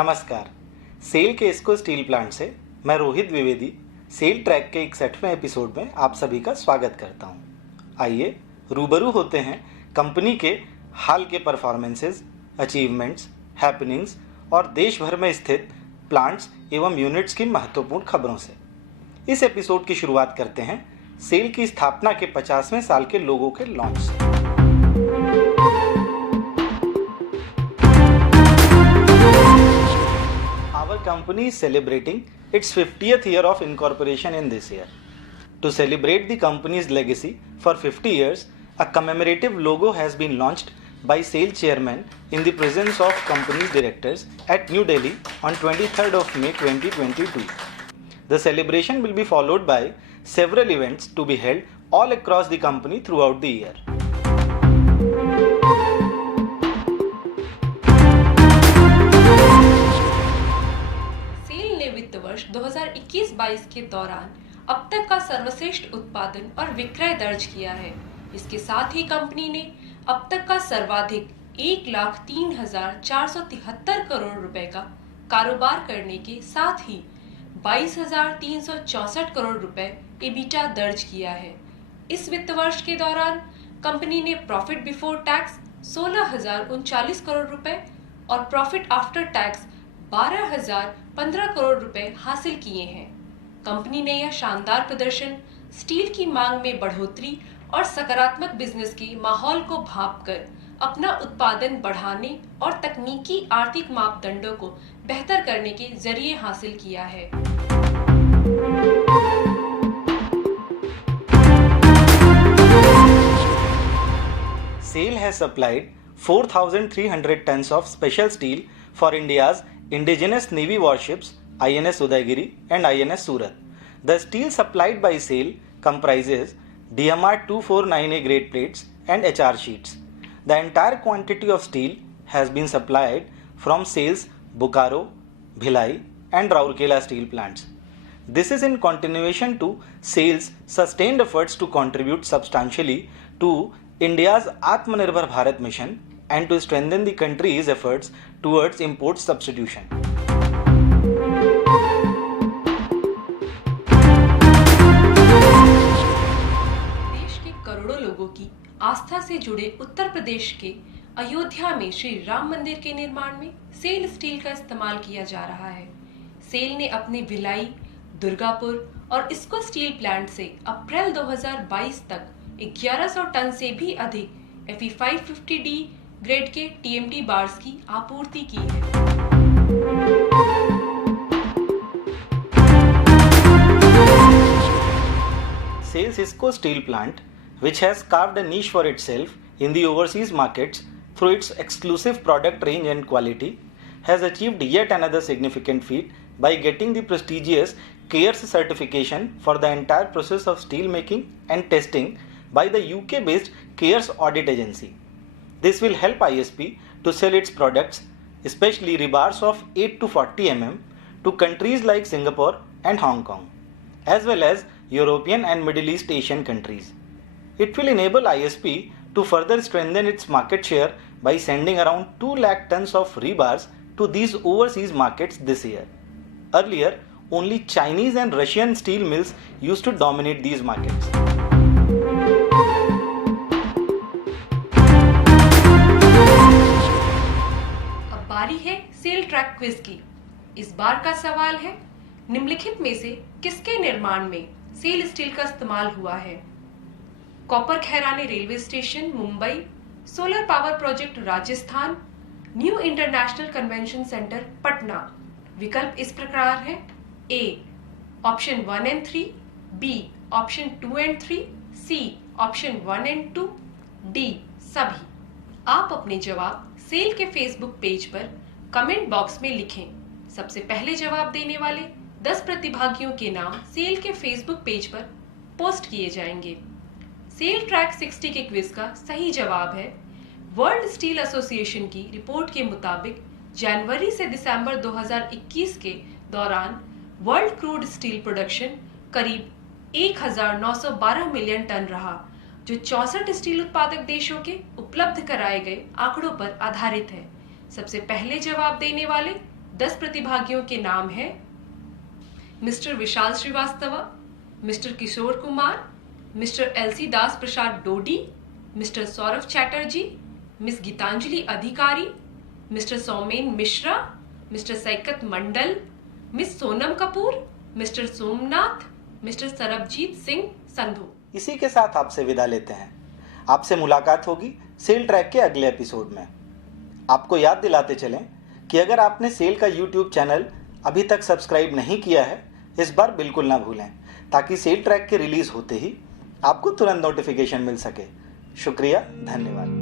नमस्कार। सेल के इसको स्टील प्लांट से मैं रोहित द्विवेदी सेल ट्रैक के 61वें एपिसोड में आप सभी का स्वागत करता हूं। आइए रूबरू होते हैं कंपनी के हाल के परफॉर्मेंसेस, अचीवमेंट्स, हैपनिंग्स और देश भर में स्थित प्लांट्स एवं यूनिट्स की महत्वपूर्ण खबरों से। इस एपिसोड की शुरुआत करते हैं सेल की स्थापना के 50वें साल के लोगों के लॉन्च से। Our company is celebrating its 50th year of incorporation in this year. To celebrate the company's legacy for 50 years, a commemorative logo has been launched by SAIL chairman in the presence of company's directors at New Delhi on 23rd of May 2022. The celebration will be followed by several events to be held all across the company throughout the year. वर्ष 2021-22 के दौरान अब तक का सर्वश्रेष्ठ उत्पादन और विक्रय दर्ज किया है। इसके साथ ही कंपनी ने अब तक का सर्वाधिक 1,03,473 करोड़ रुपए का कारोबार करने के साथ ही 22,364 करोड़ रुपए एबिटा दर्ज किया है। इस वित्त वर्ष के दौरान कंपनी ने प्रॉफिट बिफोर टैक्स 16,039 करोड़ रुपए और प्रॉफिट आफ्टर टैक्स 12,015 करोड़ रुपए हासिल किए हैं। कंपनी ने यह शानदार प्रदर्शन स्टील की मांग में बढ़ोतरी और सकारात्मक बिजनेस के माहौल को भांपकर अपना उत्पादन बढ़ाने और तकनीकी आर्थिक मापदंडों को बेहतर करने के जरिए हासिल किया है। SAIL has supplied 4,300 tons of special steel for India's indigenous Navy warships INS Udaygiri and INS Surat. The steel supplied by SAIL comprises DMR 249A grade plates and HR sheets. The entire quantity of steel has been supplied from SAIL's Bokaro, Bhilai and Rourkela steel plants. This is in continuation to SAIL's sustained efforts to contribute substantially to India's Atmanirbhar Bharat mission and to strengthen the country's efforts towards import substitution. देश के करोड़ों लोगों की आस्था से जुड़े उत्तर प्रदेश के अयोध्या में श्री राम मंदिर के निर्माण में सेल स्टील का इस्तेमाल किया जा रहा है। सेल ने अपने भिलाई, दुर्गापुर और इसको स्टील प्लांट से अप्रैल 2022 तक 1100 टन से भी अधिक Fe 550D ग्रेड के TMT बार्स की आपूर्ति की है। SAIL Cisco steel plant, which has carved a niche for itself in the overseas markets through its exclusive product range and quality, has achieved yet another significant feat by getting the prestigious CARES certification for the entire process of steel making and testing by the UK-based CARES audit agency. This will help ISP to sell its products, especially rebars of 8 to 40 mm, to countries like Singapore and Hong Kong, as well as European and Middle East Asian countries. It will enable ISP to further strengthen its market share by sending around 2 lakh tons of rebars to these overseas markets this year. Earlier, only Chinese and Russian steel mills used to dominate these markets. बारी है cell track quiz की। इस बार का सवाल है, निम्नलिखित में से किसके निर्माण में सेल स्टील का इस्तेमाल हुआ है? Kopar Khairane railway station Mumbai, solar power project Rajasthan, new international convention centre Patna. विकल्प इस प्रकार है: A option 1 and 3, B option 2 and 3, C option 1 and 2, D सभी। आप अपने जवाब सेल के फेसबुक पेज पर कमेंट बॉक्स में लिखें। सबसे पहले जवाब देने वाले 10 प्रतिभागियों के नाम सेल के फेसबुक पेज पर पोस्ट किए जाएंगे। सेल ट्रैक 60 के क्विज का सही जवाब है, वर्ल्ड स्टील एसोसिएशन की रिपोर्ट के मुताबिक जनवरी से दिसंबर 2021 के दौरान वर्ल्ड क्रूड स्टील प्रोडक्शन करीब 1,912 मिलियन टन रहा, जो 64 स्टील उत्पादक देशों के उपलब्ध कराए गए आंकड़ों पर आधारित है। सबसे पहले जवाब देने वाले 10 प्रतिभागियों के नाम हैं mister Vishal Srivastava, mister Kishore Kumar, mister LC Das Prasad Dodi, mister Saurabh Chatterjee, miss Gitanjali Adhikari, mister Soumen Mishra, mister Saikat Mandal, miss Sonam Kapoor, mister Somnath, mister Sarabjit Singh Sandhu. इसी के साथ आपसे विदा लेते हैं। आपसे मुलाकात होगी सेल ट्रैक के अगले एपिसोड में। आपको याद दिलाते चलें कि अगर आपने सेल का यूट्यूब चैनल अभी तक सब्सक्राइब नहीं किया है, इस बार बिल्कुल ना भूलें, ताकि सेल ट्रैक के रिलीज होते ही आपको तुरंत नोटिफिकेशन मिल सके। शुक्रिया, धन्यवाद।